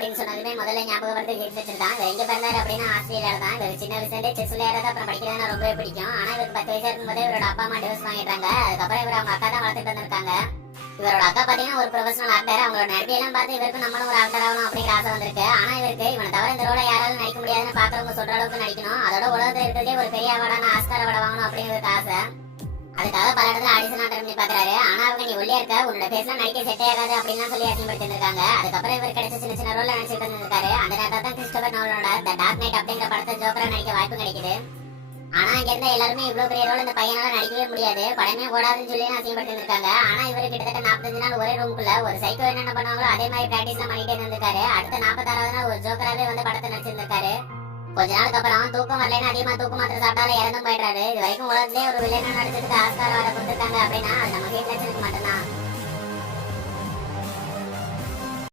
அப்படின்னு சொன்னதுமே முதல்ல ஞாபகப்படுத்தி ஹீத் லெட்ஜர் தான். இவர் எங்க பிறந்தாரு அப்படின்னா ஆஸ்திரேலியால தான். இவர் சின்ன வயசுல செஸ் விளையாடுறது அப்புறம் படிக்கிறதுனா ரொம்பவே பிடிக்கும். ஆனா இவருக்கு 10 வயசா இருக்கும்போதே இவரோட அப்பா அம்மா டிவோர்ஸ் வாங்கிட்டாங்க. அதுக்கப்புறம் இவர் அவங்க அக்கா தான் வளர்த்துட்டு வந்திருக்காங்க. இவரோட அக்கா பாத்தீங்கன்னா ஒரு ப்ரொஃபஷனல் ஆக்டர். அவங்களோட நடிப்பையெல்லாம் பார்த்து இவருக்கு நம்மளும் ஒரு ஆக்டர் ஆகணும் அப்படிங்கிற ஆசை வந்திருக்கு. ஆனா இவருக்கு இவனை தவிர இந்த ரோல யாராலும் நடிக்க முடியாதுன்னு பாக்குறவங்க சொல்ற அளவுக்கு நடிக்கணும். அதோட உலகத்துல இருக்கிறதே ஒரு பெரிய அவார்டான ஆஸ்கார் அவார்டு வாங்கணும் அப்படிங்கிறது ஆசை. அதுக்காக பல இடத்துல ஆடிஷன் அட்டன் பண்ணி பாக்குறாரு. ஆனா அவங்க நீ ஒல்லியா இருக்க, உன்னோட பேஸ்லாம் நடிக்க செட் ஆகாது அப்படின்னு சொல்லி அசிங்கப்படுத்தி இருக்காங்க. அதுக்கப்புறம் இவர் கிடைச்ச சின்ன சின்ன ரோல்ல நடிச்சிட்டு இருந்திருக்காரு. அந்த நேரத்துல தான் கிறிஸ்டோபர் நோலனோட தி டார்க் நைட் அப்படிங்கிற படத்தை ஜோக்கரா நடிக்க வாய்ப்பு கிடைக்குது. ஆனா இங்க இருந்த எல்லாருமே இவ்வளவு பெரிய ரோல் இந்த பையனால நடிக்கவே முடியாது, படமே ஓடாதுன்னு சொல்லி அசிங்கப்படுத்தி இருக்காங்க. ஆனா இவரு கிட்டத்தட்ட 45 நாள் ஒரே ரூம்குள்ள ஒரு சைக்கோ என்னென்ன பண்ணுவாங்களோ அதே மாதிரி பிராக்டிஸ் பண்ணிட்டே இருந்திருக்காரு. அடுத்த 46வது நாள் ஒரு ஜோக்கராவே வந்து படத்தை நடிச்சிருந்திருக்காரு. கொஞ்ச நாளுக்கு அப்புறம் தூக்கம் வரலன்னு அதிகமா தூக்க மாத்திரை சாப்பிட்டாலும் இறந்தும் போயிடுறாரு. இது வரைக்கும் உலகத்திலே ஒரு வில்லனா நடிச்சதுக்கு ஆஸ்கார் அவார்டு கொடுத்துருக்காங்க அப்படின்னா அது நம்ம ஹீத் லெட்ஜருக்கு மட்டும்தான்.